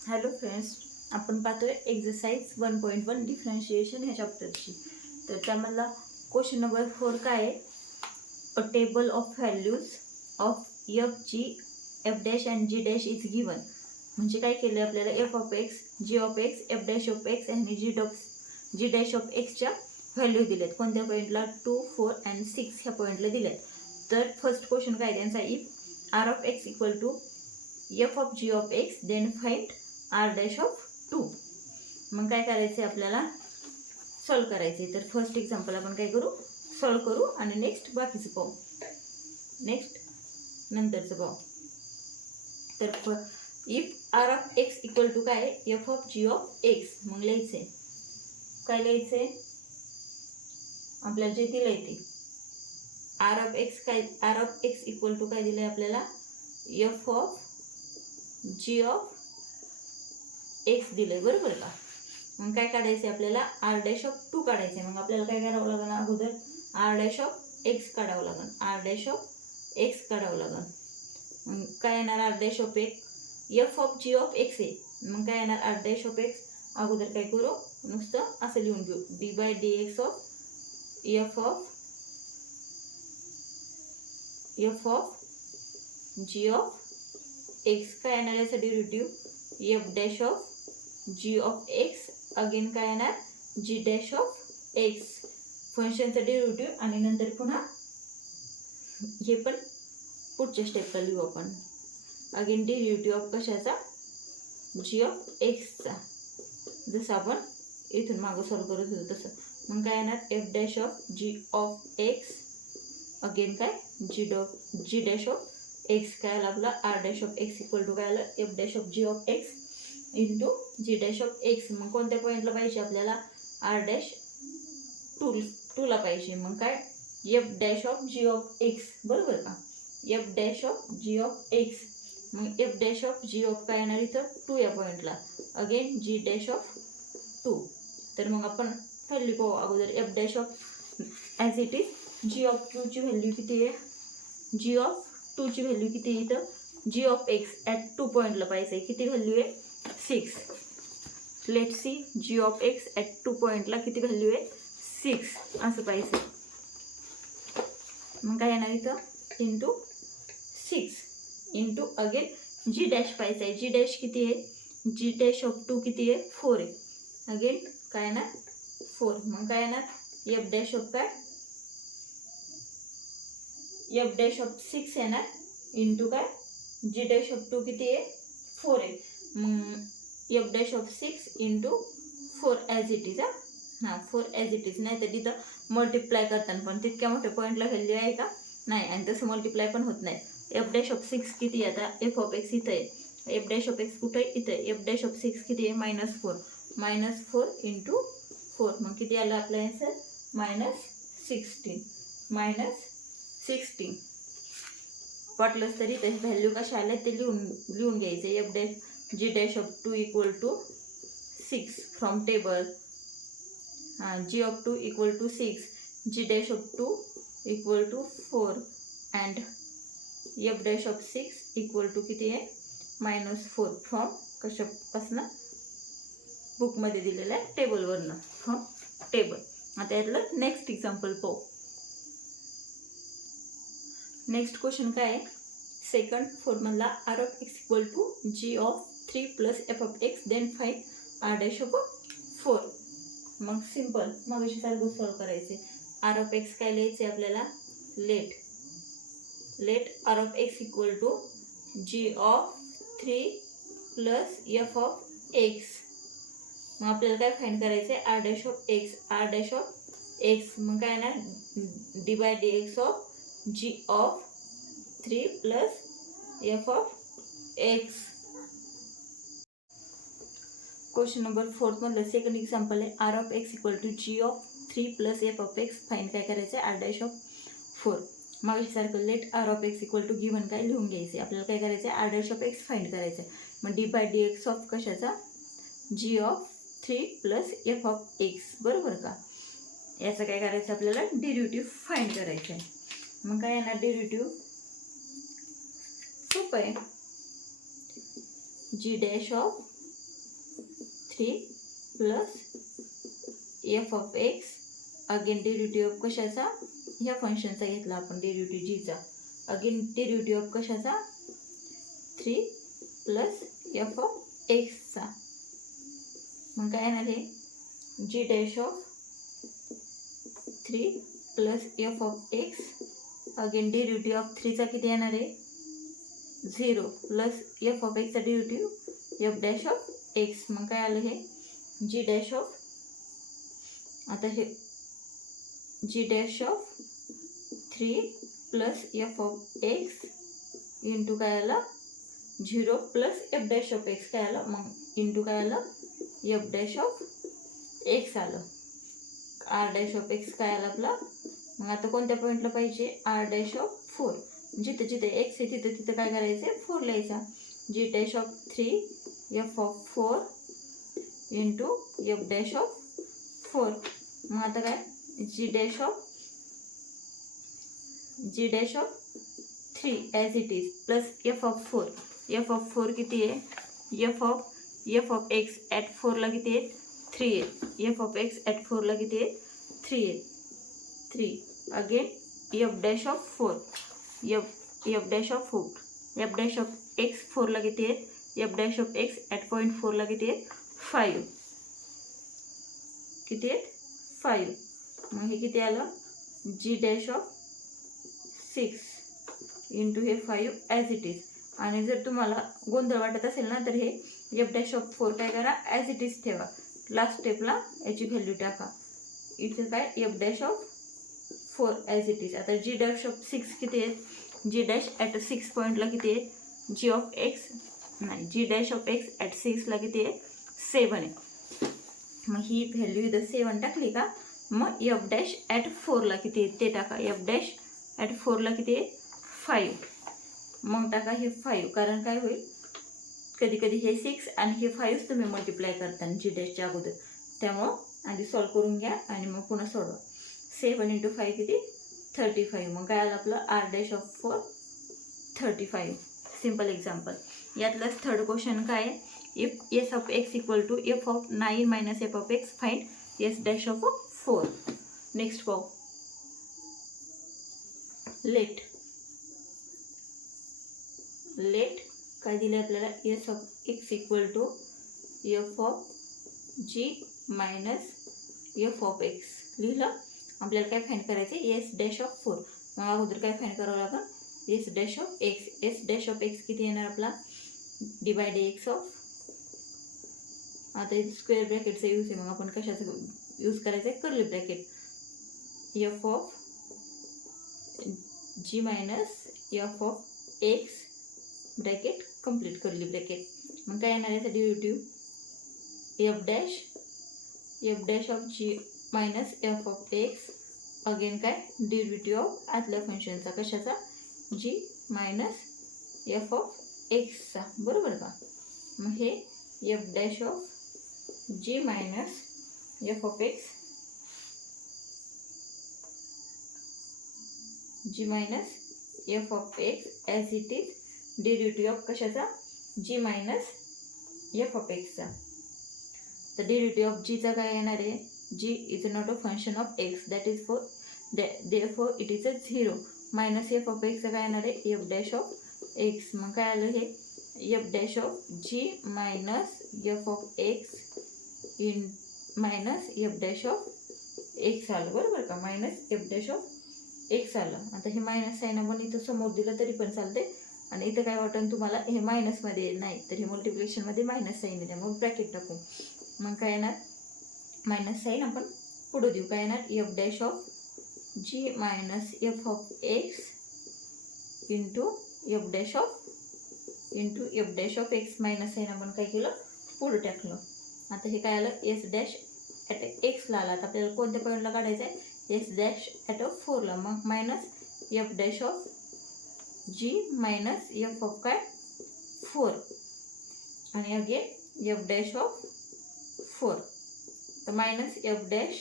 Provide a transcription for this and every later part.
Hello friends, आपण पाहतोय exercise 1.1 differentiation ह्या चॅप्टरची. तर त्यामधला क्वेश्चन नंबर 4 काय आहे? A table of values of F G F dash and G dash is given. म्हणजे काय केलं आपल्याला? F of x, G of x, F dash of x आणि जी डॅश ऑफ एक्सच्या व्हॅल्यू दिल्यात. कोणत्या पॉईंटला? 2, 4 अँड 6 ह्या पॉईंटला दिल्यात. तर फर्स्ट क्वेश्चन काय त्यांचा? If R of x equal to F of G of x then find R dash of 2. मग काय करायचं आहे आपल्याला? सॉल्व करायचं आहे. तर फर्स्ट एक्झाम्पल आपण काय करू? सॉल्व करू आणि नेक्स्ट बाकीचं पाहू. नंतरचं पाहू. तर if R of x equal to काय? F of G of x. मग लिहायचं आहे काय? लिहायचं आहे आपल्याला जे दिलं आहे ते आर ऑफ एक्स. काय? R of x equal to काय दिलं आहे आपल्याला? F of G of X दिलंय, बरोबर का? मग काय काढायचं आहे आपल्याला? आर डॅश ऑफ 2 काढायचं आहे. मग आपल्याला काय करावं लागेल? अगोदर आर डॅश ऑफ एक्स काढावं लागेल. आर डॅश ऑफ एक्स काढावं लागेल. मग काय येणार? R dash of x F of G of X आहे. मग काय येणार? R dash of X. अगोदर काय करू? नुसतं असं लिहून घेऊ, D by D x of F of G of x. काय येणार याचा derivative? F dash of G of x. Again काय येणार? G dash of X. फंक्शनचा डेरिव्हेटिव्ह. आणि नंतर पुन्हा हे पण पुढच्या स्टेपला लिहू आपण. अगेन डेरिव्हेटिव्ह ऑफ कशाचा? जी ऑफ एक्सचा. जसं आपण इथून मागं सॉल्व करत होतो तसं. मग काय येणार? F dash of G of x. Again काय? जी डॅश ऑफ एक्स. काय आलं आपला? R dash of x equal to काय आलं? F dash of G of x into G dash of x. मग कोणत्या पॉईंटला पाहिजे आपल्याला? आर डॅश 2ला पाहिजे. मग काय? F dash of G of x, बरोबर का? F dash of G of x. मग f dash of G of काय येणार इथं? 2 या पॉईंटला. Again G dash of 2. तर मग आपण व्हॅल्यू पाहू अगोदर. F dash of as it is g of 2ची व्हॅल्यू किती आहे? जी ऑफ 2ची व्हॅल्यू किती आहे इथं? जी ऑफ एक्स ॲट 2 पॉईंटला पाहिजे. किती व्हॅल्यू आहे? 6. Let see G of x at 2 पॉईंटला किती व्हॅल्यू आहे? 6 असं पाहिजे. मग काय येणार इथं? इंटू 6 इंटू अगेन जी डॅश पाहिजे आहे. जी डॅश किती आहे? जी डॅश ऑफ 2 किती आहे? 4 आहे. अगेन काय येणार? 4. मग काय येणार? एफ डॅश ऑफ काय? एफ डॅश ऑफ 6 येणार इंटू काय? जी डॅश ऑफ 2 किती आहे? 4 आहे. मग f dash of 6 into 4 as it is. हां 4 ॲज इट इज. नाही तर तिथं मल्टिप्लाय करताना पण तितक्या मोठ्या पॉईंटला व्हॅल्यू आहे का? नाही. आणि तसं मल्टिप्लाय पण होत नाही. एफ डॅश ऑफ 6 किती आहे आता? एफ ऑफ एक्स इथं आहे. एफ डॅश ऑफ एक्स कुठं आहे? इथं आहे. एफ डॅश ऑफ 6 किती आहे? -4. -4 इंटू 4. मग किती आलं आपलं आन्सर? -16. -16. वाटलंच तरी ते व्हॅल्यू कशा आल्या ते लिहून घ्यायचं. F dash G dash of 2 equal to 6 from table. G of 2 equal to 6, G dash of 2 equal to 4 and F dash of 6 equal to किती आहे? -4 फ्रॉम कशापासनं? बुकमध्ये दिलेलं आहे टेबलवरनं. From table. आता यातलं नेक्स्ट एक्झाम्पल पाहू. नेक्स्ट क्वेश्चन काय आहे? सेकंड 4मधला r of x equal to G of 3 plus F of x then find R dash of 4. मग सिम्पल मग अशी सारखं सॉल्व करायचे. आर ऑफ एक्स काय लिहायचे आपल्याला? Let R of x equal to G of 3 plus F of x. मग आपल्याला काय फाइंड करायचं आहे? R dash of X. R dash of x मग काय येणार? D by D x of G of 3 plus F of X. Question number 4 मधलं second example आहे. R of x equal to G of 3 plus F of x. Find काय करायचं आहे? R dash of 4. मग सारखं let R of x equal to given काय लिहून घ्यायचे. आपल्याला काय करायचं आहे? R dash of x find करायचं आहे. मग d by D x of कशाचा? G of 3 plus F of x, बरोबर का? याचं काय करायचं आपल्याला? डेरिव्हेटिव्ह फाइंड करायचं आहे. मग काय येणार डेरिव्हेटिव्ह? सोपं आहे. G dash of 3 plus F of x, again derivative of कशाचा, ह्या फंक्शनचा घेतला आपण डेरिव्हेटिव्ह जीचा, अगेन डेरिव्हेटिव्ह ऑफ कशाचा 3 प्लस एफ ऑफ एक्सचा. मग काय येणार आहे g dash of 3 plus F of x, again derivative of 3चा किती येणार आहे 0 प्लस एफ ऑफ एक्सचा derivative F dash of x. मग काय आलं हे जी डॅश ऑफ, आता हे g dash of 3 plus F of x into काय आलं 0 plus f dash of x काय आलं, मग इंटू काय आलं एफ डॅश ऑफ एक्स आलं. आर डॅश ऑफ एक्स काय आलं आपला, मग आता कोणत्या पॉईंटला पाहिजे आर डॅश ऑफ 4, जिथे जिथे एक्स आहे तिथे तिथे काय करायचं आहे 4 लिहायचा. G dash of 3 f of 4 into F dash of 4. मग आता काय जी dash of 3 as it is plus F of 4. F of 4 किती आहे एफ ऑफ एक्स ॲट 4ला किती आहे 3 आहे. एफ ऑफ एक्स ॲट 4ला किती आहे 3 आहे 3. Again f dash of 4 f dash of 4 f dash of x 4ला किती आहे f dash of x at point 4ला किती आहे 5, किती आहेत 5. मग हे किती आलं जी डॅश ऑफ 6 इंटू हे 5 ॲज इट इज. आणि जर तुम्हाला गोंधळ वाटत असेल ना तर हे एफ डॅश ऑफ 4 काय करा ॲज इट इज ठेवा, लास्ट स्टेपला याची व्हॅल्यू टाका. इथे काय f dash of 4 as it is. आता जी डॅश ऑफ 6 किती आहेत, जी डॅश ॲट 6 पॉईंटला किती आहे जी ऑफ एक्स नाही जी डॅश ऑफ एक्स ॲट 6ला किती आहे 7 आहे. मग ही व्हॅल्यू इथं 7 टाकली का, मग एफ डॅश ॲट 4ला किती आहे ते टाका. एफ डॅश ॲट 4ला किती आहे 5, मग टाका हे 5. कारण काय होईल कधी कधी हे 6 आणि हे 5 तुम्ही मल्टिप्लाय करता जी डॅशच्या अगोदर, त्यामुळं आधी सॉल्व करून घ्या आणि मग पुन्हा सोडवा. 7 इंटू 5 किती 35. मग काय आलं आपलं r dash of 4 35. Simple example. यातलंच थर्ड क्वेश्चन काय आहे, if S of x equal to F of 9 minus F of x find S dash of 4. Next पाहू लेट काय दिले आपल्याला S of x equal to F of G minus F of x लिहिलं. आपल्याला काय find करायचं S dash of 4. मग अगोदर काय फाइंड करावं लागेल S dash of x. S dash of x किती येणार आपला डिवाइड एक्स ऑफ, आता इथे स्क्वेअर ब्रॅकेटचा यूज आहे, मग आपण कशाचा यूज करायचा आहे curly bracket. F of G minus F of X bracket complete curly bracket. मग काय येणार याचा derivative F dash of G minus F of x, again काय डेरिव्हेटिव्ह ऑफ आतल्या फंक्शनचा कशाचा जी मायनस एफ ऑफ एक्सचा, बरोबर का. मग हे F dash of G minus F of x G minus F of X as it is derivative of कशाचा जी मायनस एफ ऑफ एक्सचा. तर डेरिव्हेटिव्ह ऑफ जीचा काय येणार आहे g is not a function of x that is for therefore it is a 0 minus F of एक्सचा काय येणार आहे एफ डॅश ऑफ एक्स. मग काय आलं हे F dash of G minus F of X in minus F dash of x आलं, बरोबर का. Minus F dash of x आलं. आता हे मायनस साईन आपण इथं समोर दिलं तरी पण चालते, आणि इथं काय वाटतं तुम्हाला हे मायनसमध्ये नाही तर हे मल्टिप्लिकेशनमध्ये मायनस साईन आहे, मग ब्रॅकेट टाकू. मग काय येणार मायनस साईन आपण पुढे देऊ. काय येणार F dash of G minus F of x into F dash of X. Minus sign आपण काय केलं पुढे टाकलं. आता हे काय आलं एस डॅश ॲट एक्सला आला. आता आपल्याला कोणत्या पॉईंटला काढायचं आहे एस डॅश ॲट 4ला. मग minus F dash of G minus F of काय 4 आणि अगेन एफ डॅश ऑफ 4. तर minus F dash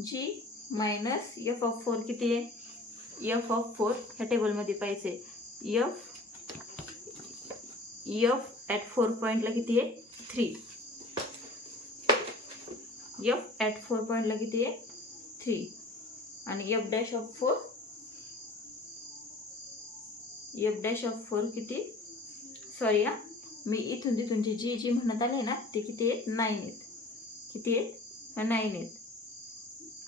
g minus F of 4 किती आहे एफ ऑफ 4 ह्या टेबलमध्ये पाहिजे. एफ ॲट 4 पॉईंटला किती आहे 3. एफ ॲट 4 पॉईंटला किती आहे 3 आणि एफ डॅश ऑफ 4 किती सॉरी मी इथून तिथून जी म्हणत आले ना ते किती आहेत 9 आहेत किती आहेत 9 आहेत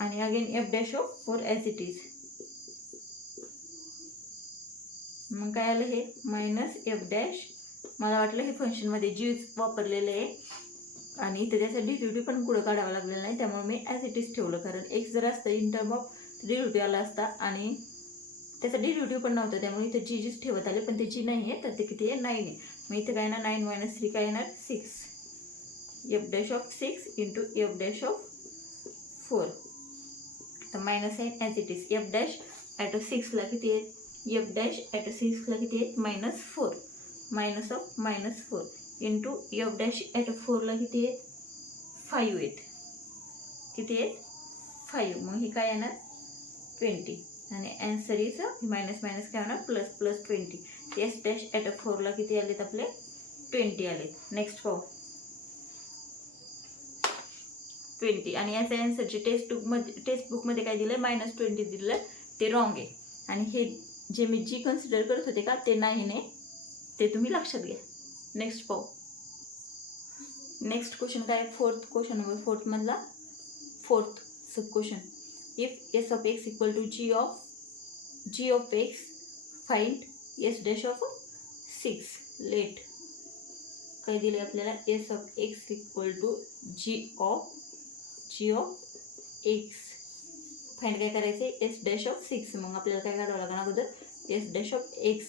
आणि again f dash of 4 as it is मग काय आलं हे मायनस एफ डॅश मला वाटलं हे फंक्शनमध्ये जी वापरलेलं आहे आणि इथं त्याचा डेरिव्हेटिव्ह पण पुढं काढावा लागलेला नाही त्यामुळे मी ॲज इट इज ठेवलं कारण एक्स जर असतं इन टर्म ऑफ डेरिव्हेटिव्ह आला असता आणि त्याचा डेरिव्हेटिव्ह पण नव्हता त्यामुळे इथं जीच ठेवत आले पण ते जी नाही आहे तर ते किती आहे 9 आहे मग इथं काय येणार 9 - 3 काय येणार 6 f dash of 6 into F dash of 4 तर मायनस आहे as it is f dash at 6ला किती आहे एफ डॅश ॲट 6ला किती आहे -4 minus of -4 into F dash at 4ला किती आहे 5 आहेत किती आहेत 5 मग हे काय येणार 20 आणि ॲन्सर इज मायनस मायनस काय होणार प्लस 20 एस डॅश ॲट 4ला किती आलेत आपले 20 आलेत नेक्स्ट पाहू 20 आणि याचा ॲन्सर जे टेक्स्टबुकमध्ये काय दिलं -20 दिलं ते रॉंग आहे आणि हे जे मी जी कन्सिडर करत होते का ते नाही ने ते तुम्ही लक्षात घ्या नेक्स्ट पाहू नेक्स्ट क्वेश्चन काय फोर्थ क्वेश्चन नंबर 4 मधला fourth sub question if S of x equal to G of x find S dash of 6 let काय दिले आपल्याला S of x equal to G of x find काय करायचे S dash of 6 मग आपल्याला काय काढावं लागणार अगोदर एस डॅश ऑफ एक्स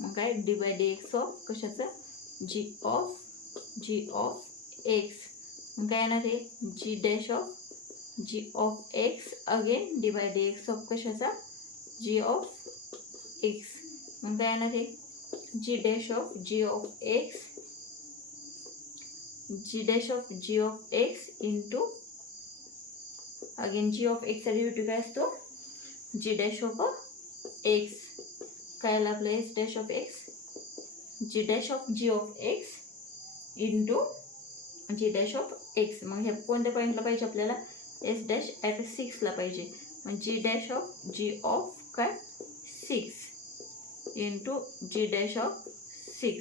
मग काय d by D x of कशाचं जी ऑफ एक्स मग काय येणार आहे g of x again d by D x of कशाचा जी ऑफ एक्स मग काय येणार आहे g dash of G of x into again g of एक्सचा डेरिव्हेटिव्ह काय असतो जी डॅश ऑफ एक्स काय आलं आपलं s dash of x G of x into G dash of x मग ह्या कोणत्या पॉईंटला पाहिजे आपल्याला एस डॅश ॲट 6ला पाहिजे मग जी डॅश ऑफ जी ऑफ काय 6 इंटू जी डॅश ऑफ 6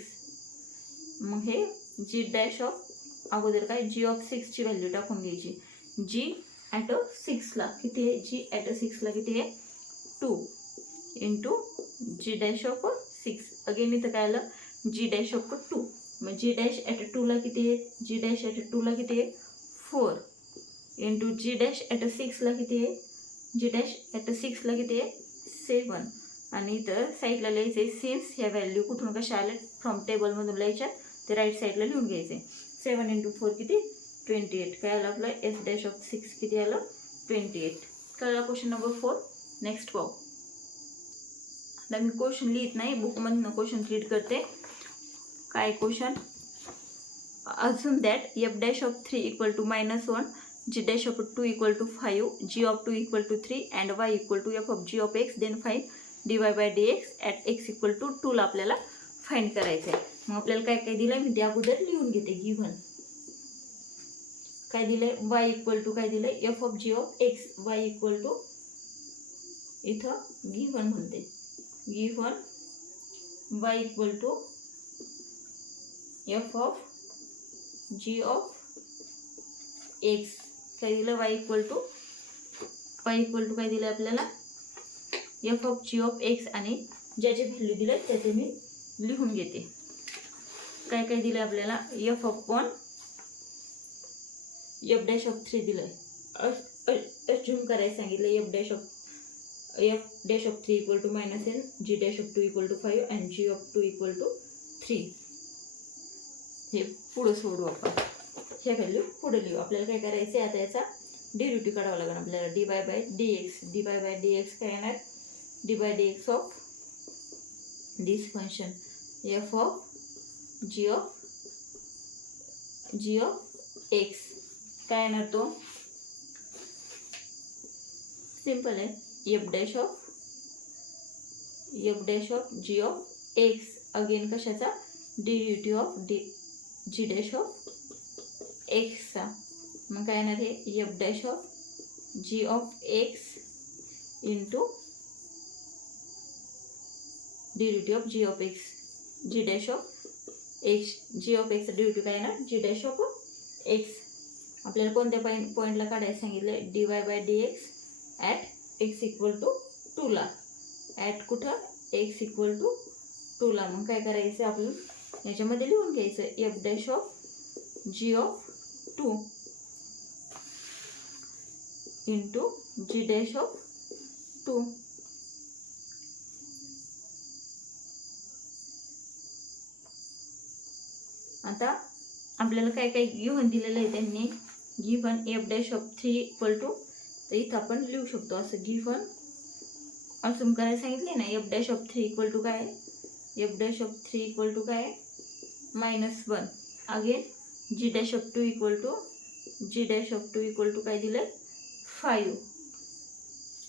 मग हे जी डॅश ऑफ अगोदर काय जी ऑफ 6ची व्हॅल्यू टाकून घ्यायची जी ॲट 6ला किती आहे जी ॲट 6ला किती आहे 2 into G dash of 6 again इथं काय आलं जी डॅश ऑफ 2 मग जी डॅश ॲट 2ला किती आहे जी डॅश ॲट 2ला किती आहे 4 इंटू जी डॅश ॲट 6ला किती आहे जी डॅश ॲट 6ला किती आहे 7 आणि इथं साईडला लिहायचं आहे सिन्स ह्या व्हॅल्यू कुठून कशा आल्या फ्रॉम टेबलमधून लिहायच्या ते राईट साईडला लिहून घ्यायचे 7 इंटू 4 किती 28 काय आलं आपलं एस डॅश ऑफ 6 किती आलं 28 कळला क्वेश्चन नंबर 4 नेक्स्ट पाहू आता मी क्वेश्चन लिहित नाही बुकमधनं क्वेश्चन रीड करते काय question assume that f dash of 3 equal to -1 g dash of 2 equal to 5 g of 2 equal to 3 and y equal to f of g of x then find dy by dx at x equal to 2 ला आपल्याला find करायचं आहे मग आपल्याला काय काय दिलं मी ते अगोदर लिहून घेते गिव्हन काय दिलंय y इक्वल टू काय दिलंय f of g of x y equal to इथं गिव्हन म्हणते given y equal to f of g of x काय दिलं y इक्वल टू काय दिलं आपल्याला f of g of x आणि ज्याचे व्हॅल्यू दिले त्याचे मी लिहून घेते काय काय दिलं आपल्याला f of 1 f dash of 3 दिलंय अज्युम करायला सांगितलं f dash of 3 equal to -n g dash of 2 equal to 5 and g of 2 equal to 3 हे पुढे सोडू आपण हे व्हॅल्यू पुढे लिहू आपल्याला काय करायचं आता याचा डेरिव्हेटिव्ह काढावा लागेल आपल्याला dy by dx काय येणार dy by dx of this function f of g of x काय येणार तो सिंपल आहे f dash of g of x again कशाचा derivative of g dash of x चा मग काय येणार हे F dash of G of x into derivative of G of x g dash of x G of x derivative काय येणार G dash of x. आपल्याला कोणत्या पॉईंटला काढायला सांगितलं dy by dx at x equal to 2ला. At कुठं x equal to 2ला. मग काय करायचं आपण याच्यामध्ये लिहून घ्यायचं F dash of G of 2 into G dash of 2. आता आपल्याला काय काय गिव्हन दिलेलं आहे त्यांनी. Given f dash of 3 equal to, तर इथं आपण लिहू शकतो असं गिव्हन असं करायला सांगितले ना f dash of 3 equal to काय f dash of 3 equal to काय -1. Again G dash of 2 equal to g dash of 2 equal to काय दिलं 5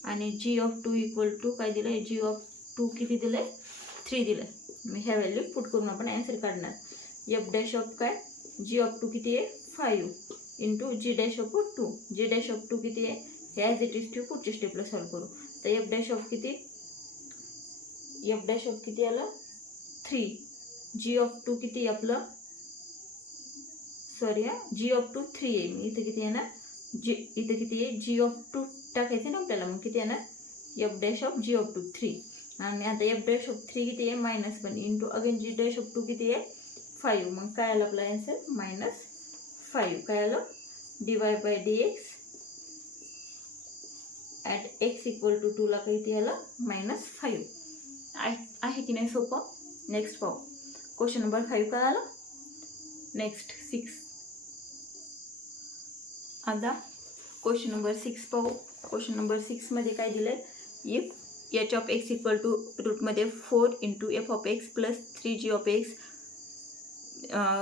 आणि जी ऑफ 2 इक्वल टू काय दिलं जी ऑफ 2 किती दिलं 3 दिलं. मग ह्या व्हॅल्यू पुट करून आपण आन्सर काढणार. एफ डॅश ऑफ काय जी ऑफ 2 किती आहे 5 into G dash of 2. G dash of 2 किती आहे हे ॲज इट इज टू पुढच्या स्टेपला सॉल्व करू. तर एफ डॅश ऑफ किती आलं 3. जी ऑफ 2 किती आपलं सॉरी जी ऑफ 2 3 आहे. मी इथं किती येणार जी इथं किती आहे जी ऑफ 2 टाकायचं ना आपल्याला. मग किती येणार F dash of G of 2 3 आणि आता एफ डॅश ऑफ 3 किती आहे -1 into again G dash of 2 किती आहे 5. मग काय आलं आपला आन्सर -5. काय आलं dy by dx at x equal to 2ला किती आलं -5. आहे की नाही सोपं. नेक्स्ट पाहू क्वेश्चन नंबर 5 काय आलं. नेक्स्ट 6. आता क्वेश्चन नंबर 6 पाहू. क्वेश्चन नंबर 6 मध्ये काय दिलंय if h of x equal to रूटमध्ये 4 into f of x plus 3 G of x.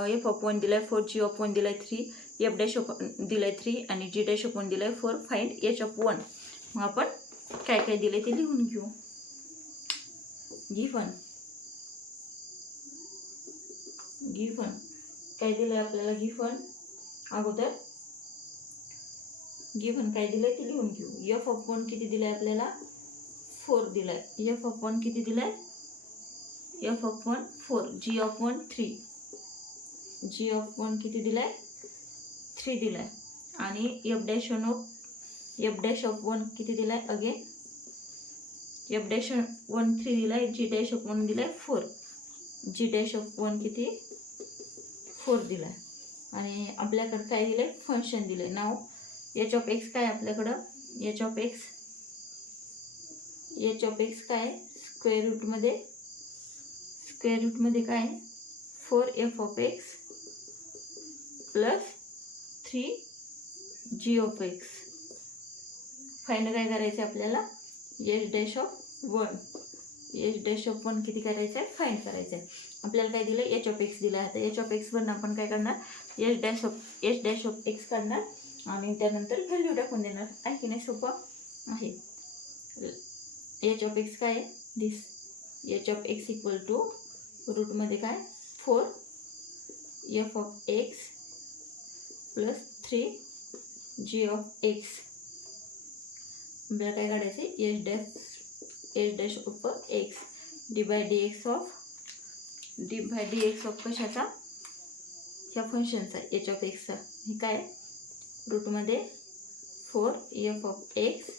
F of 1 दिलाय 4 जी ऑफ 1 दिलाय 3 एफ डॅश ऑफ दिलाय 3 आणि जी डॅश ऑफ 1 दिलाय 4. Find H of 1. मग आपण काय काय दिले ते लिहून घेऊ. गिव्हन काय दिलंय आपल्याला गिव्हन अगोदर गिव्हन काय दिलंय ते लिहून घेऊ. एफ ऑफ 1 किती दिलाय आपल्याला 4 दिलाय. एफ ऑफ 1 किती दिलाय F of 1 4 G of 1 3 G of 1 किती दिलाय 3 दिलाय आणि एफ डॅश ऑफ 1 किती दिलाय अगेन एफ डॅश 1 3 दिलाय. जी डॅश ऑफ 1 दिलाय 4. जी डॅश ऑफ 1 किती 4 दिलाय आणि आपल्याकडे काय दिलंय फंक्शन दिलंय. नाव एच ऑफ एक्स काय आपल्याकडं एच ऑफ एक्स काय स्क्वेअर रूटमध्ये काय 4 F of x plus 3 G of x. Find काय करायचं आपल्याला एच डॅश ऑफ 1 किती करायचं आहे फाइंड करायचं आहे. आपल्याला काय दिलं एच ऑफ एक्स दिला आहे. तर एच ऑफ एक्सवरून आपण काय करणार एच डॅश ऑफ एक्स काढणार आणि त्यानंतर व्हॅल्यू टाकून देणार. आहे की नाही सोपं आहे. एच ऑफ एक्स काय आहे this h of x equal to रूटमध्ये काय 4 F of x plus 3 G of x. आपल्याला काय काढायचं h dash of x d by D x of कशाचा ह्या फंक्शनचा एच ऑफ एक्सचा. हे काय रूटमध्ये 4 F of x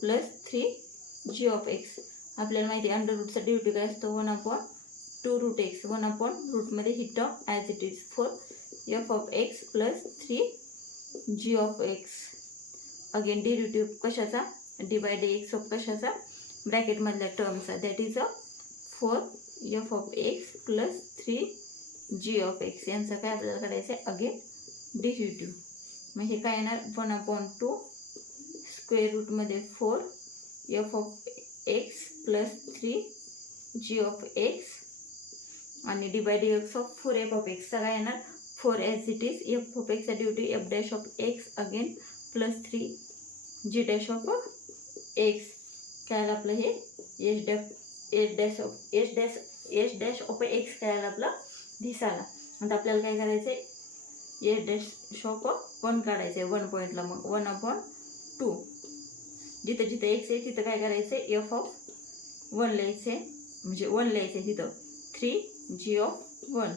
plus 3 G of x. आपल्याला माहिती आहे अंडर रूटचा डेरिव्हेटिव्ह काय असतो 1/2 रूट एक्स. 1 रूटमध्ये ही term as it is 4 F of x plus 3 G of x. Again derivative कशाचा d by D x of कशाचा ब्रॅकेटमधल्या टर्मचा that is 4 F of x plus 3 G of x. यांचा काय आपल्याला काढायचं आहे अगेन डेरिव्हेटिव्ह. मग हे काय येणार 1/2 स्क्वेअर रूटमध्ये 4 F of x plus 3 G of x आणि d by D x of 4 F of एक्सचा काय येणार 4 as it is f of एक्सचा derivative F dash of x again plus 3 g dash of x. काय आलं आपलं हे एच डॅश ऑफ एक्स काय आलं आपलं धिस आला. आता आपल्याला काय करायचं आहे एफ डॅश ऑफ 1 काढायचं आहे 1 पॉईंटला. मग 1/2 जिथं जिथं एक्स आहे तिथं काय करायचं आहे एफ ऑफ 1 लिहायचं आहे, म्हणजे 1 लिहायचं आहे तिथं. 3g of 1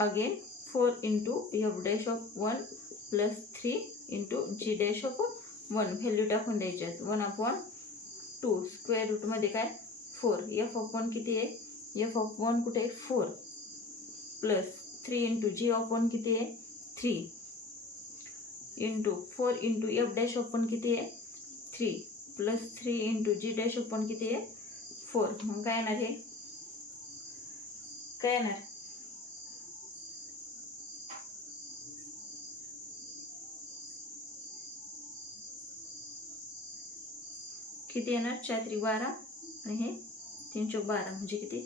again 4 into F dash of 1 plus 3 into G dash of 1 value टाकून द्यायचे आहेत. 1/2 स्क्वेअर रूटमध्ये काय 4. एफ ऑफ 1 किती आहे, एफ ऑफ 1 कुठे आहे 4 प्लस 3 इंटू जी ऑफ 1 किती आहे 3 into 4 into F dash of 1 किती आहे 3 plus 3 into G dash of 1 किती आहे 4. मग काय येणार, हे काय येणार, किती येणार 4 त्रिक 12 आणि हे 3 चौक 12 म्हणजे किती,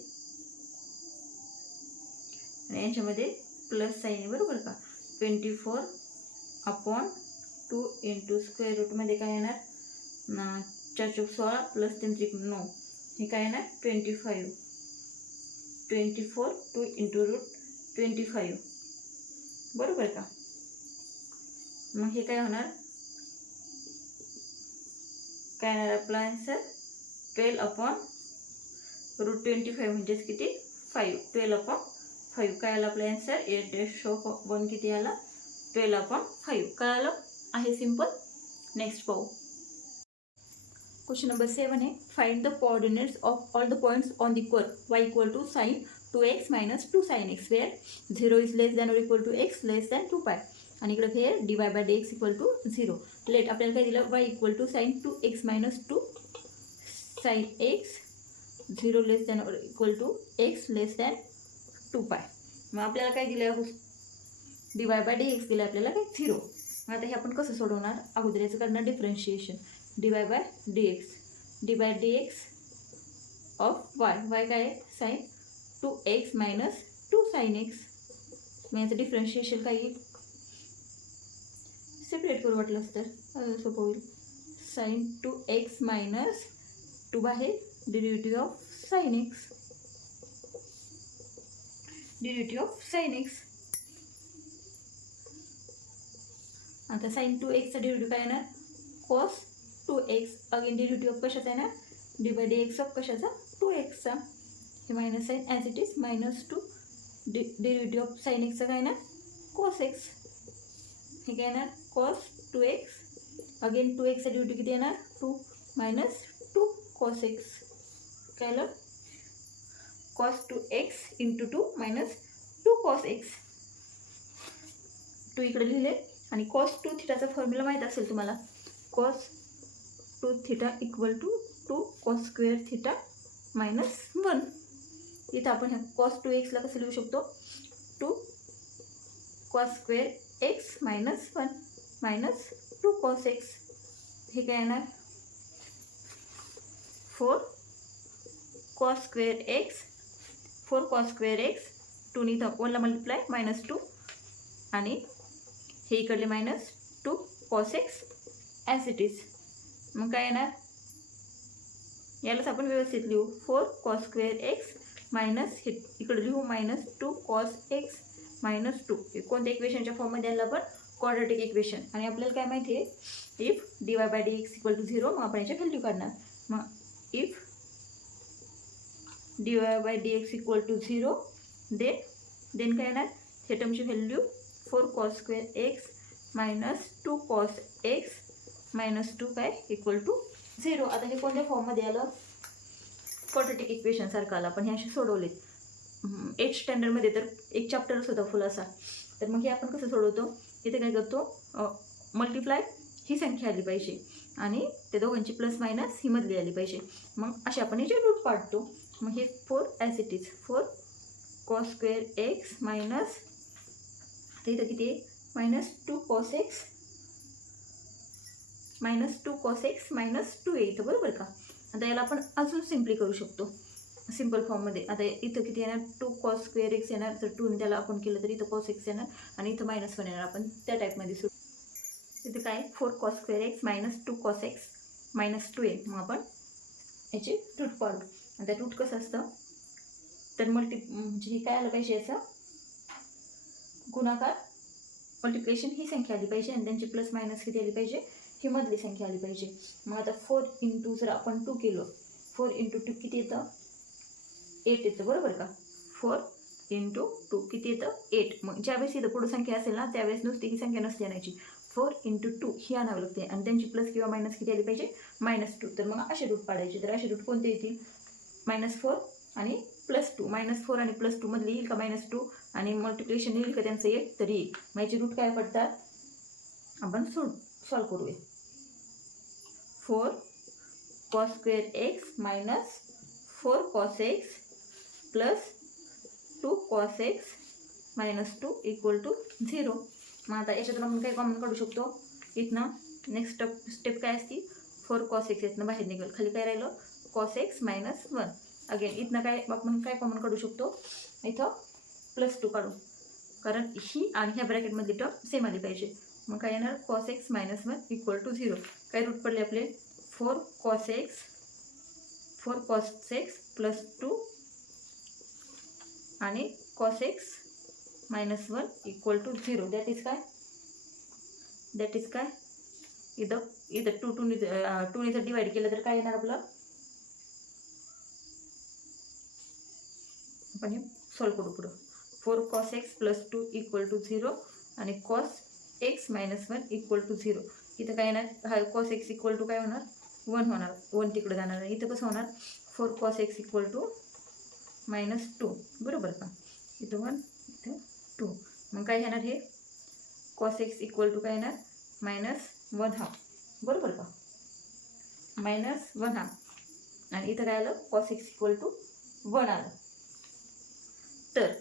आणि यांच्यामध्ये प्लस साईन आहे बरोबर का. 24/2 इंटू स्क्वेअर रूटमध्ये काय येणार 4 चौक 16 प्लस 3 त्रिक 9 हे काय येणार 25. 24/2 इंटू रूट 25 बरोबर का. मग हे काय होणार, काय येणार आपला आन्सर 12/√25 म्हणजेच किती 5. 12/5 काय आला आपला आन्सर. एफ डॅश ऑफ 1 किती आला 12/5. कळालं आहे, सिंपल. नेक्स्ट पाहू. क्वेश्चन नंबर 7 आहे find the coordinates of all the points on the curve y equal to sin 2x minus 2 sin x where 0 is less than or equal to x less than 2π आणि इकडे हे dy by dx equal to 0. Let आपल्याला काय दिलं y equal to sin 2x minus 2 sin x 0 less than or equal to x less than 2π. मग आपल्याला काय दिलं dy by dx दिलं आपल्याला काय 0. मग आता हे आपण कसं सोडवणार, अगोदर याचं करणार differentiation. dy by dx of y काय आहे sin 2x minus 2 sin x. मग याचं डिफरन्शिएशन काय येईल, सेपरेट करू वाटलंच तर सोपं होईल. sin 2x minus 2 आहे derivative of sin x, derivative of sin x. आता sin 2x चा डेरिव्हेटिव्ह काय येणार cos 2x. Again derivative of कशाचा आहे ना dy by dx ऑफ कशाचा 2x चा. हे minus sine as it is -2 derivative of sin x चा काय ना cos x. हे काय येणार cos 2x अगेन 2x चा डेरिव्हेटिव्ह किती येणार 2 -2 cos x. काय आलं cos 2x into 2 -2 cos x. 2 इकडे लिहिले आणि cos 2 थिटाचा फॉर्म्युला माहीत असेल तुम्हाला. cos 2 theta equal to 2 cos square theta -1. इथं आपण ह्या cos 2x ला कसं लिहू शकतो 2 cos square x -1 -2 cos x. हे काय येणार 4 cos square x 4 cos square x 2 नी इथं 1 ला मल्टिप्लाय -2 आणि हे इकडले -2 cos x as it is. मग काय येणार यालाच आपण व्यवस्थित लिहू 4 cos स्क्वेअर x मायनस हे इकडे लिहू -2 cos x -2. कोणत्या इक्वेशनच्या फॉर्ममध्ये आलं आपण क्वाड्रॅटिक इक्वेशन. आणि आपल्याला काय माहिती आहे if dy by dx equal to 0 मग आपण याची व्हॅल्यू काढणार. मग if dy by dx equal to 0 then काय येणार हे टर्मची value 4 cos square x -2 cos x -2 काय इक्वल टू 0. आता हे कोणत्या फॉर्ममध्ये आलं क्वाड्रॅटिक इक्वेशन सारखं आलं. आपण हे असे सोडवलेत 8th स्टँडर्डमध्ये तर एक चॅप्टरच होता फुल असा. तर मग हे आपण कसं सोडवतो इथे काय करतो मल्टिप्लाय ही संख्या आली पाहिजे आणि ते दोघांची प्लस मायनस ही मधली आली पाहिजे. मग असे आपण याचे रूट पाडतो. मग हे 4 as it is 4 cos square x minus आता इथं किती आहे -2 cos x -2 cos x -2 आहे इथं बरोबर का. आता याला आपण अजून सिम्पली करू शकतो सिम्पल फॉर्ममध्ये. आता इथं किती येणार 2 cos स्क्वेअर x येणार तर 2 त्याला आपण केलं तर इथं cos x येणार आणि इथं -1 येणार. आपण त्या टाईपमध्ये सुरू इथं काय 4 cos square x -2 cos x -2 आहे. मग आपण याचे रूट पाडू. आता रूट कसं असतं तर म्हणजे हे काय आलं पाहिजे याचं गुणाकार मल्टिप्लिकेशन ही संख्या आली पाहिजे आणि त्यांची प्लस मायनस किती आली पाहिजे, ही मधली संख्या आली पाहिजे. मग आता 4 इंटू जर आपण 2 केलं, 4 इंटू 2 किती येतं, 8 येतं बरोबर का. 4 इंटू 2 किती येतं, 8. मग ज्यावेळेस इथं पुढं संख्या असेल ना त्यावेळेस नुसती ही संख्या नसते आणायची, 4 इंटू 2 ही आणावं लागते आणि त्यांची प्लस किंवा मायनस किती आली पाहिजे, -2. तर मग असे रूट पाडायचे. तर असे रूट कोणते येतील, -4 आणि +2. -4 आणि +2 मधले येईल का -2 आणि मल्टिप्लिकेशन येईल का त्यांचं 8 तरी येईल. मग याचे रूट काय पडतात, आपण सॉल्व करूया. 4 cos square x minus 4 cos x plus 2 cos x minus 2 equal to 0. मग आता याच्यातून आपण काय कॉमन काढू शकतो, इथनं नेक्स्ट स्टेप काय असती, 4 cos x इथनं बाहेर निघेल, खाली काय राहिलं cos x minus 1. अगेन इथनं काय आपण काय कॉमन काढू शकतो, इथं +2 काढू, कारण ही आणि ह्या ब्रॅकेटमधली टर्म सेम आली पाहिजे. मग काय येणार cos x minus 1 equal to 0. काय रूट पडले आपले, 4 cos x plus 2 आणि cos x minus 1 equal to 0. That is काय इथं 2 जर डिवाइड केलं तर काय येणार आपलं, आपण हे सॉल्व करू पुढं. 4 cos x plus 2 equal to 0 आणि cos x minus 1 equal to 0. इथं काय येणार, हा cos x equal to काय होणार, 1 होणार, 1 तिकडे जाणार. इथं कसं होणार, 4 cos x equal to -2 बरोबर का. इथं 1 इथं 2. मग काय येणार, हे cos x equal to काय येणार, -1/2 बरोबर का, -1/2. आणि इथं काय आलं, cos x equal to 1 आलं. तर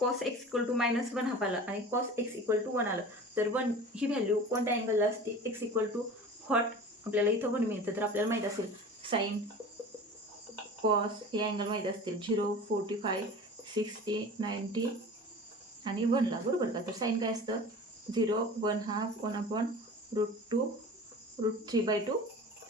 cos x equal to -1/2 आलं आणि cos x equal to 1 आलं. तर 1 ही व्हॅल्यू कोणत्या अँगलला असते, x equal to व्हॉट, आपल्याला इथं 1 मिळतं तर आपल्याला माहीत असेल साईन कॉस हे अँगल माहीत असतील, 0, 45, 60, 90 आणि 1ला बरोबर का. तर साईन काय असतं, 0, 1/2, 1/√2, √3/2.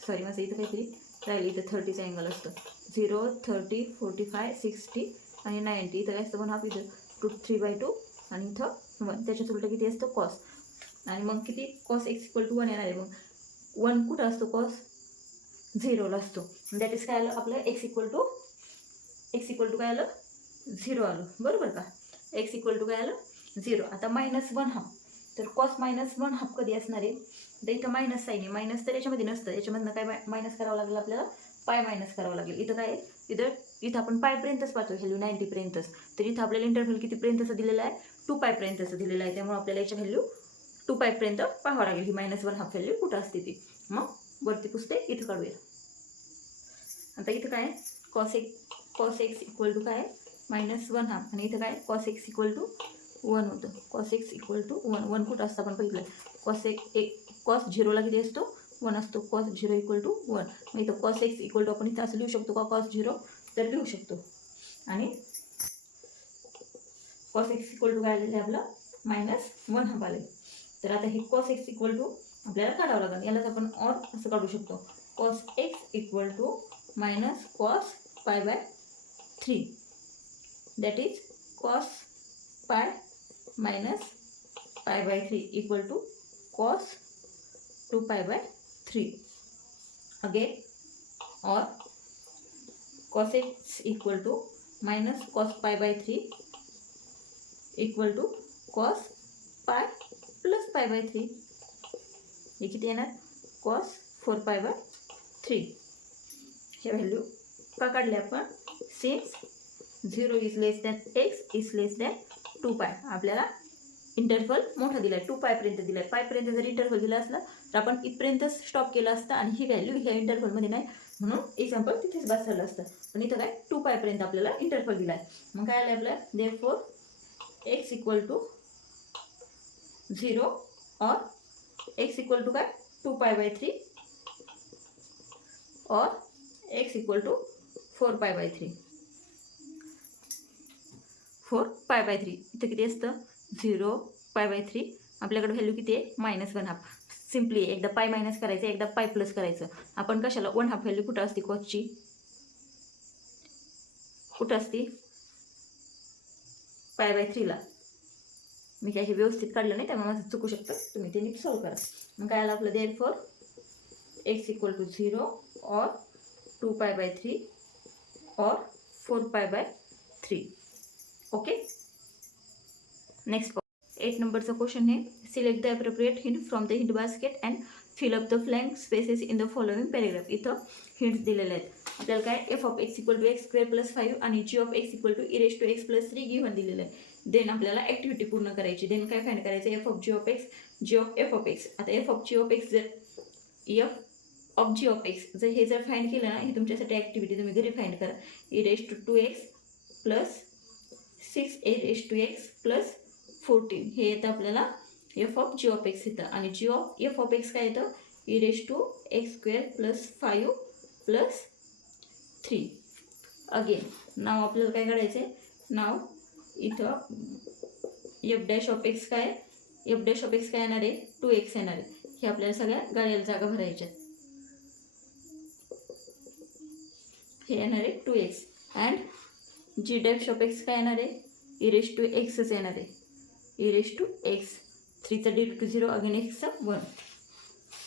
सॉरी माझं इथं काहीतरी राहिलं, इथं 30चा अँगल असतं, 0, 30, 45, 60 आणि 90. इथं काय असतं 1/2, इथं √3/2 आणि इथं 1. त्याच्यात उलटं किती असतं, कॉस. आणि मग किती cos x equal to 1 येणार आहे. मग 1 कुठं असतो, कॉस 0ला असतो. दॅट इज काय आलं आपलं, x equal to काय आलं, 0 आलं बरोबर का. x equal to काय आलं, 0. आता -1/2. तर cos -1/2 कधी असणार आहे, तर इथं मायनस साईन आहे, मायनस तर याच्यामध्ये नसतं, याच्यामधनं काय मायनस करावं लागेल आपल्याला, पाय मायनस करावं लागेल. इथं काय इथं आपण पायपर्यंतच पाहतो, व्हॅल्यू 90पर्यंतच. तर इथं आपल्याला इंटरव्हल कितीपर्यंतचं दिलेलं आहे, 2π दिलेलं आहे. त्यामुळे आपल्याला याची व्हॅल्यू 2π पाहावं लागेल, ही -1/2 व्हॅल्यू कुठं असते ती. मग वरती पुसते इथं काढूया. आता इथं काय cos x equal to काय -1/2 आणि इथं काय cos x equal to 1 होतं. cos x equal to 1 कुठं असतं आपण बघितलं, cos 0ला किती असतो, 1 असतो. cos 0 equal to 1. मग इथं cos x equal to आपण इथं असं लिहू शकतो का, cos 0 तर लिहू शकतो. आणि cos x equal to काय आलेलं आहे आपलं, -1/2 आले. तर आता हे cos x equal to आपल्याला काढावं लागेल. यालाच आपण और असं काढू शकतो, cos x equal to -cos π/3. That is cos π -π/3 equal to cos 2π/3. Again or cos x equal to -cos π/3 equal to cos π + π/3. हे किती येणार, cos 4π/3. हे व्हॅल्यू का काढले आपण, since 0 is less than x is less than 2π. आपल्याला interval मोठा दिला आहे, 2πपर्यंत दिला आहे. पायपर्यंत जर इंटरव्हल दिला असला तर आपण इथपर्यंतच स्टॉप केला असता आणि ही व्हॅल्यू ह्या इंटरव्हलमध्ये नाही, म्हणून एक्झाम्पल तिथेच बस झालं असतं. पण इथं काय 2πपर्यंत आपल्याला इंटरव्हल दिला आहे. मग काय आलं आपल्याला, देअरफॉर x equal to 0 और x equal to काय 2π/3 और x equal to 4π/3. 4π/3 इथं किती असतं, 0 π/3. आपल्याकडे व्हॅल्यू किती आहे, -1/2. सिम्पली एकदा पाय मायनस करायचं, एकदा पाय प्लस करायचं. आपण कशाला 1/2 व्हॅल्यू कुठं असते, कॉसची कुठं असते, π/3ला. मी काही व्यवस्थित काढलं नाही त्यामुळे माझं चुकू शकतं, तुम्ही ते नीट सॉल्व करा. मग काय आलं आपलं, देअरफॉर x इक्वल टू 0 और 2π/3 और 4π/3. ओके. नेक्स्ट 8 नंबरचा क्वेश्चन आहे, select the appropriate hint from the hint basket and fill up the blank spaces in the following paragraph. इथं हिंट्स दिलेले आहेत आपल्याला. काय f(x = x² + 5 आणि g(x = e⁻x + 3) गिव्हन दिलेलं आहे. देन आपल्याला ॲक्टिव्हिटी पूर्ण करायची. देन काय फाइंड करायचं, f(g(x), g(f(x). आता f(g(x) जर f(g(x) जर हे जर फाइंड केलं ना, ही तुमच्यासाठी ॲक्टिव्हिटी, तुम्ही घरी फाइंड करा. e⁻² + 6 e⁻x + 14 हे येतं आपल्याला f(g(x) येतं. आणि g(f(x) काय येतं, e⁻x² + 5 + 3. अगेन नाव आपल्याला काय काढायचं आहे, नाव इथं f'(x) काय, f'(x) काय येणार आहे, 2x येणार आहे. हे आपल्याला सगळ्या गाळ्याला जागा भरायच्या. हे येणार आहे 2x. अँड g'(x) काय येणार आहे, e⁻x येणार आहे, e⁻x. 3चा डेरिव्हेटिव्ह 0, अगेन x चा 1.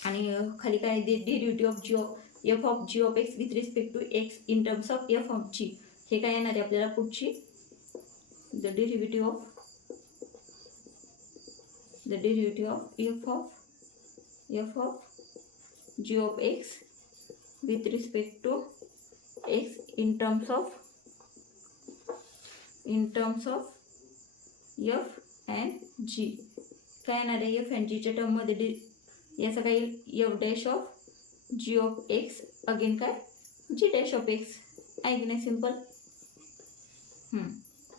आणि खाली काय, derivative of f(g(x) with respect to x in terms of f(g). हे काय येणार आहे आपल्याला पुढची, the derivative of f(g(x) with respect to x in terms of f and g. काय येणार आहे, f अँड gच्या टर्ममध्ये याचं काय येईल, f'(g(x) अगेन काय g'(x). आहे की नाही सिम्पल.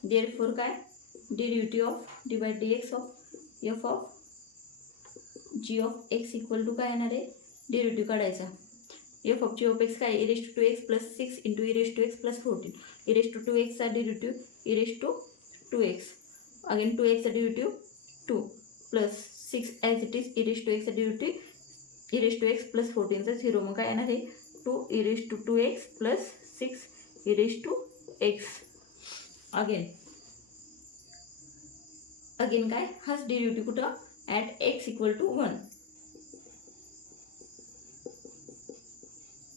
देअरफॉर काय, derivative of dx of f(g(x) equal to काय येणार आहे, डेरिव्हेटिव्ह काढायचा. f(g(x) काय, e⁻² + 6 × e⁻x + 14. e⁻2x चा डेरिव्हेटिव्ह e⁻2x, अगेन 2x चा derivative 2 + 6 as it is e⁻x चा डेरिव्हेटिव्ह e⁻x + 14 चा 0. मग काय येणार आहे, 2 e⁻2x + 6 e⁻x. अगेन काय, हाच डेरिव्हेटिव्ह कुठं, ॲट x = 1.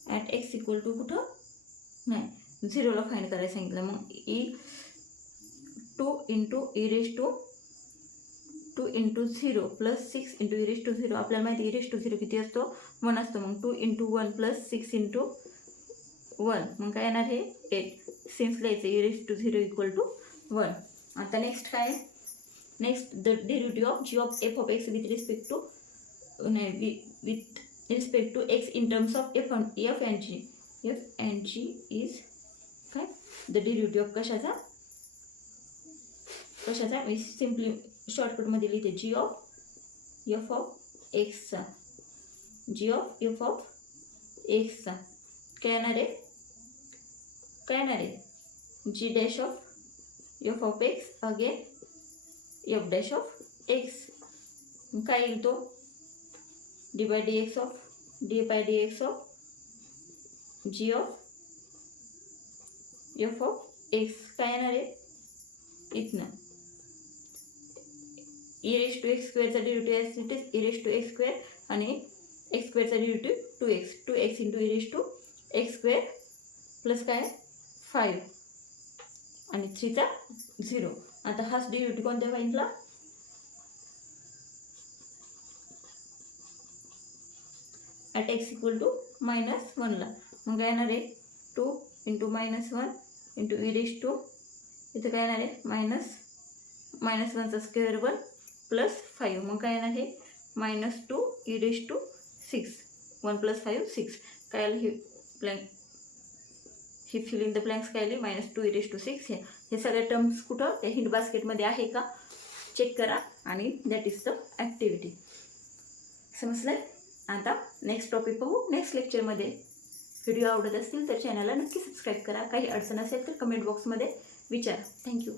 ॲट x = कुठं नाही, 0ला फाइंड करायला सांगितलं. मग 2 × 0 + 6 × e⁻0. आपल्याला माहिती आहे e⁻0 किती असतो, 1 असतो. मग 2 × 1 + 6 × 1. मग काय येणार आहे, 8. सिन्स लिहायचं e⁻0 = 1. आता नेक्स्ट काय, next the derivative of g(f(x) with respect to x in terms of f and g. f and g is काय, द डेरिव्हेटिव्ह ऑफ कशाचा, मी सिम्पली शॉर्टकटमध्ये लिहिते, g(f(x) चा, काय येणार आहे, g'(f(x) अगेन f'(x). काय येईल तो, dx ऑफ g(f(x) काय येणार आहे, इथनं e⁻x² चा डेरिव्हेटिव्ह e⁻x² आणि x² चा डेरिव्हेटिव्ह 2x × e⁻x² प्लस काय 5 आणि 3चा 0. आता हाच डेरिव्हेटिव्ह कोणत्या पॉईंटला, ॲट x = -1 ला. मग काय येणार आहे, 2 × -1 × e⁻, इथं काय येणार आहे, -1चा स्क्वेअर 1 + 5. मग काय येणार आहे, -2 e⁻6. 1 + 5 6. काय आलं, ही फिल इन द ब्लँक्स काय आली, -2 e⁻6. हे सगळ्या टर्म्स कुठं, त्या हिंट बास्केटमध्ये आहे का चेक करा. आणि दॅट इज द ॲक्टिव्हिटी. समजलं. आता नेक्स्ट टॉपिक पाहू नेक्स्ट लेक्चरमध्ये. व्हिडिओ आवडत असतील तर चॅनलला नक्की सबस्क्राईब करा. काही अडचण असेल तर कमेंट बॉक्समध्ये विचारा. थँक्यू.